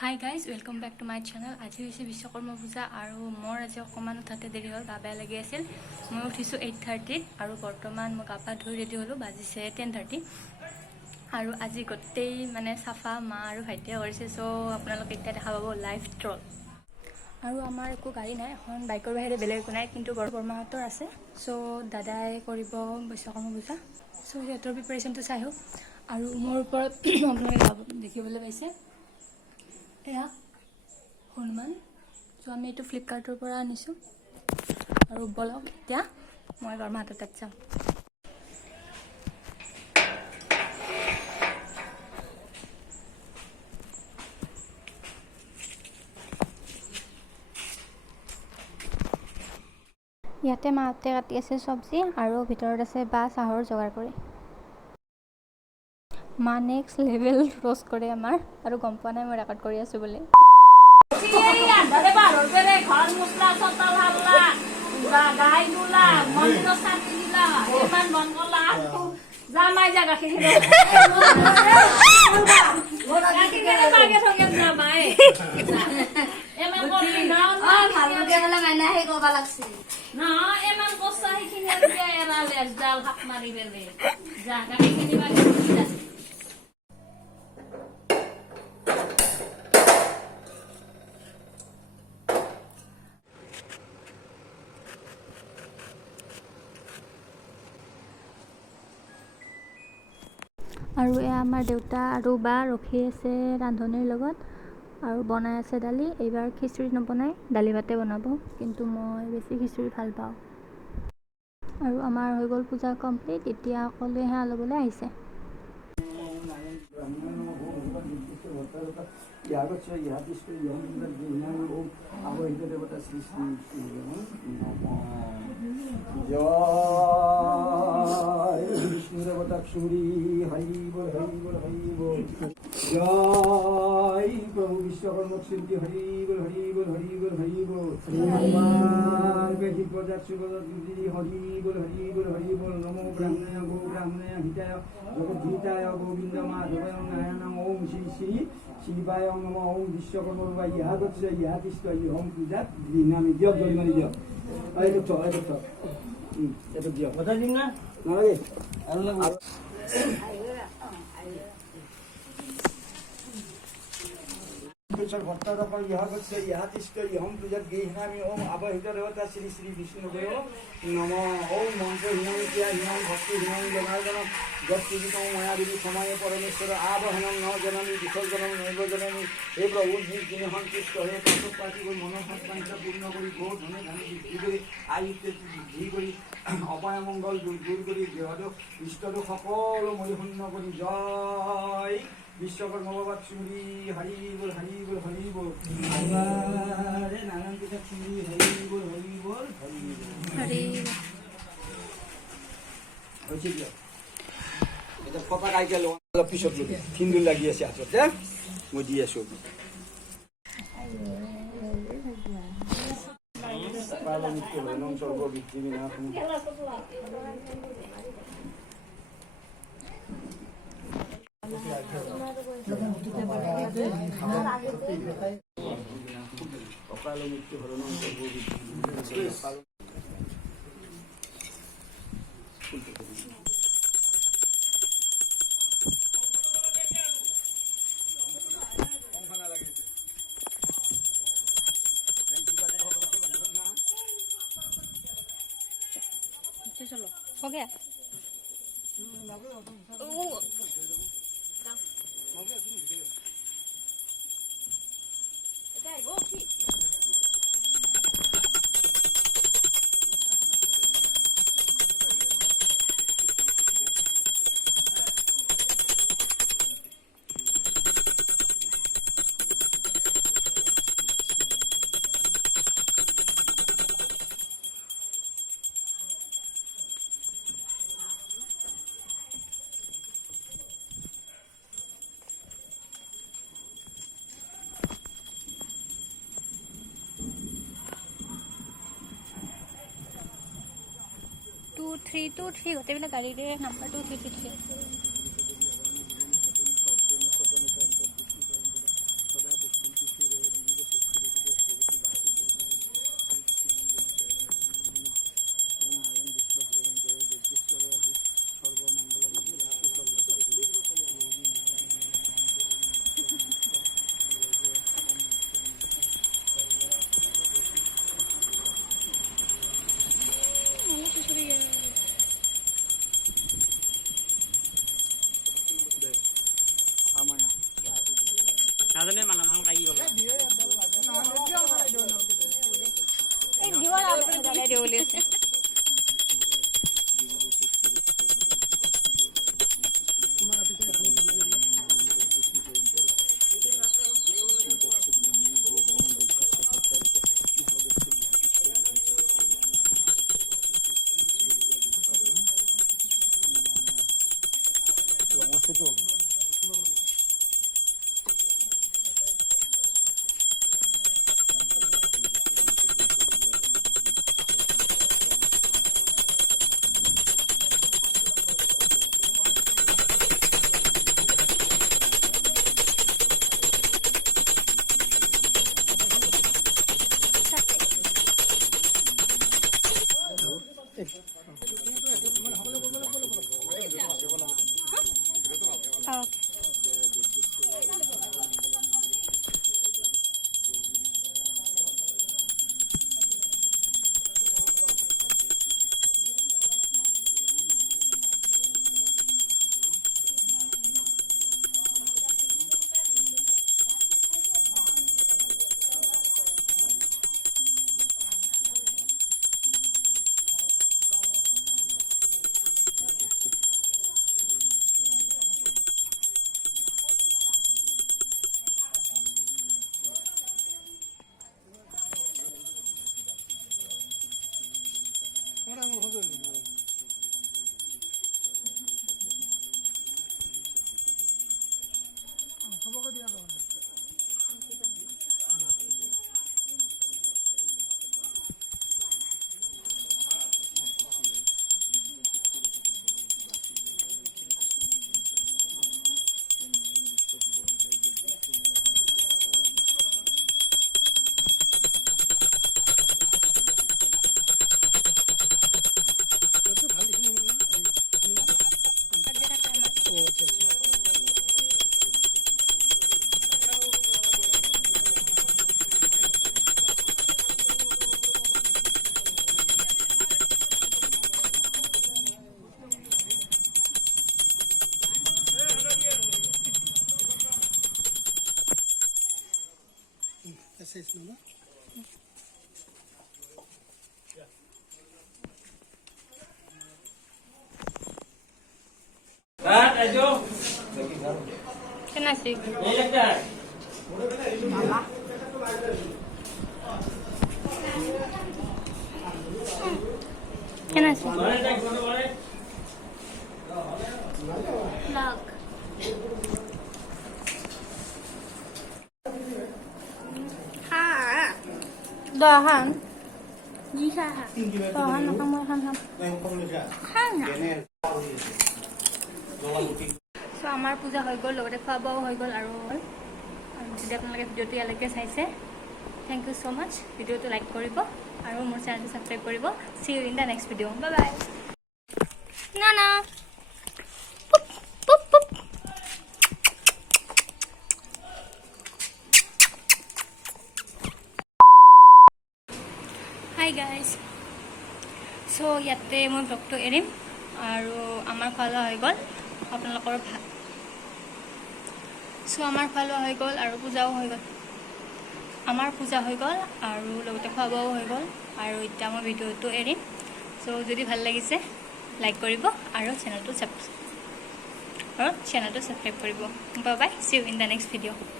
Hi guys, welcome back to my channel. আজি হৈছে বিশ্বকৰ্মা পূজা আৰু মোৰ আজি অকমান উঠাতে দেৰি হ'ল, গা বেয়া লাগি আছিল। মই উঠিছোঁ 8:30 আৰু বৰ্তমান মই গা পা ধুই ৰেডি হ'লোঁ, বাজিছে 10:30 আৰু আজি গোটেই মানে চাফা মা আৰু ভাইটিয়ে কৰিছে। চ' আপোনালোকে এতিয়া দেখা পাব লাইভ ট্ৰল। আৰু আমাৰ একো গাড়ী নাই, এখন বাইকৰ বাহিৰে বেলেগ একো নাই, কিন্তু বৰমাহঁতৰ আছে। চ' দাদাই কৰিব বিশ্বকৰ্মা পূজা। চ' সিহঁতৰ প্ৰিপাৰেশ্যনটো চাই হওক। আৰু মোৰ ওপৰত আপোনালোকে দেখিবলৈ পাইছে এয়া হনুমান। চ' আমি এইটো ফ্লিপকাৰ্টৰ পৰা আনিছোঁ আৰু বলক এতিয়া মই বৰমাহঁতৰ তাত যাওঁ। ইয়াতে মাহঁতে কাটি আছে চব্জি আৰু ভিতৰত আছে বা চাহৰ যোগাৰ কৰি। মা নেক্সট লেভেল ৰ'ষ্ট কৰে আমাৰ, আৰু গম পোৱা নাই মই ৰেকৰ্ড কৰি আছোঁ বুলি। আৰু এয়া আমাৰ দেউতা আৰু বা ৰখি আছে ৰান্ধনিৰ লগত আৰু বনাই আছে দালি। এইবাৰ খিচিৰি নবনাই, দালি ভাতে বনাব, কিন্তু মই বেছি খিচিৰি ভাল পাওঁ। আৰু আমাৰ হৈ গ'ল পূজা কমপ্লিট, এতিয়া সকলোৱে সেৱা ল'বলৈ আহিছে। জয় প্রভু বিশ্বকর্মা শিল্পী হরি বল হরি বল হরি বল হরি বল হনুমান বেদি প্রজাত সুগতি হরি বল হরি বল হরি বল নমো ব্রাহ্মণায় গো ব্রাহ্মণায় হিতায় জগদ্ধিতায় গোবিন্দ মাধবায় নারায়ণ ওম শ্রী শ্রী শিবায় নম ওম বিশ্বকর্মা বা ইহা গচ্ছ ইহা তিষ্ঠ ইহম পূজা নামে দিয়ক জরিমানি দিয়ক। এই তো এটা দিয়ক কথা দিন না নালাগে আর লাগবে। ভট্টারকর ইহা গচ্ছ ইহা তিষ্ঠ ইহম পূজা গৃহ্ণামি ওম আবহিত দেবতা শ্রী শ্রী বিষ্ণুদেব নম ওম মন্ত্র হিমামিত্য়া হিমাম ভক্তি হিমাম জনার্দন যৎপূজিতম মায়াবিধি সময়ে পরমেশ্বর আবহনম ন জননী বিসর্জনম নৈব জননী হে প্রভু যিনি তিষ্ঠ হয়ে পাশক পাতি করে মনোসংখ্যা পূর্ণ করি গো ধনে ধনে বৃদ্ধি করে আয়ুতে বৃদ্ধি করি অপায় মঙ্গল দূর করি দেহদ ইষ্টদ সকল মরিপূর্ণ করি। জয় বিশ্বকর্মা বাবা চুরি হরি বল হরি বল হরি বল নারায়ণ পূজা চুরি হরি বল হরি বল হরি বল। এটা কথা গাইকে অলপ পিছত ল'বি, সিন্দুৰ লাগি আছে হাতত মই দি আছো। অকাল মৃত্যু হরণ चलो हो गया। थ्री टू थ्री होते बेला गाड़ी रे नंबर 2333 सदा पुष्टिं নাজানে মালামাল কাই গ'ল এই দিব না জাগাই দিও বুলি আছে Kena sih. Mama. Kena sih. Vlog. Ha. Dahan. Jika. Dahan nak kamu han. Han. So আমাৰ পূজা হৈ গ'ল লগতে খোৱা বোৱাও হৈ গ'ল আৰু যদি আপোনালোকে ভিডিঅ'টো ইয়ালৈকে চাইছে থেংক ইউ ছ' মাছ ভিডিঅ'টো লাইক কৰিব আৰু মোৰ চেনেলটো ছাবস্ক্ৰাইব কৰিব see you in the next video' bye bye না না হাই গাইজ চ' ইয়াতে মই ব্লগটো এৰিম আৰু আমাৰ খোৱা লোৱা হৈ গ'ল আপোনালোকৰ ভাল চ' আমাৰ খোৱা লোৱা হৈ গ'ল আৰু পূজাও হৈ গ'ল আমাৰ পূজা হৈ গ'ল আৰু লগতে খোৱা বোৱাও হৈ গ'ল আৰু এতিয়া মই ভিডিঅ'টো এৰিম চ' যদি ভাল লাগিছে লাইক কৰিব আৰু চেনেলটো ছাবস্ক্ৰাইব কৰিব bye bye see you in the next video'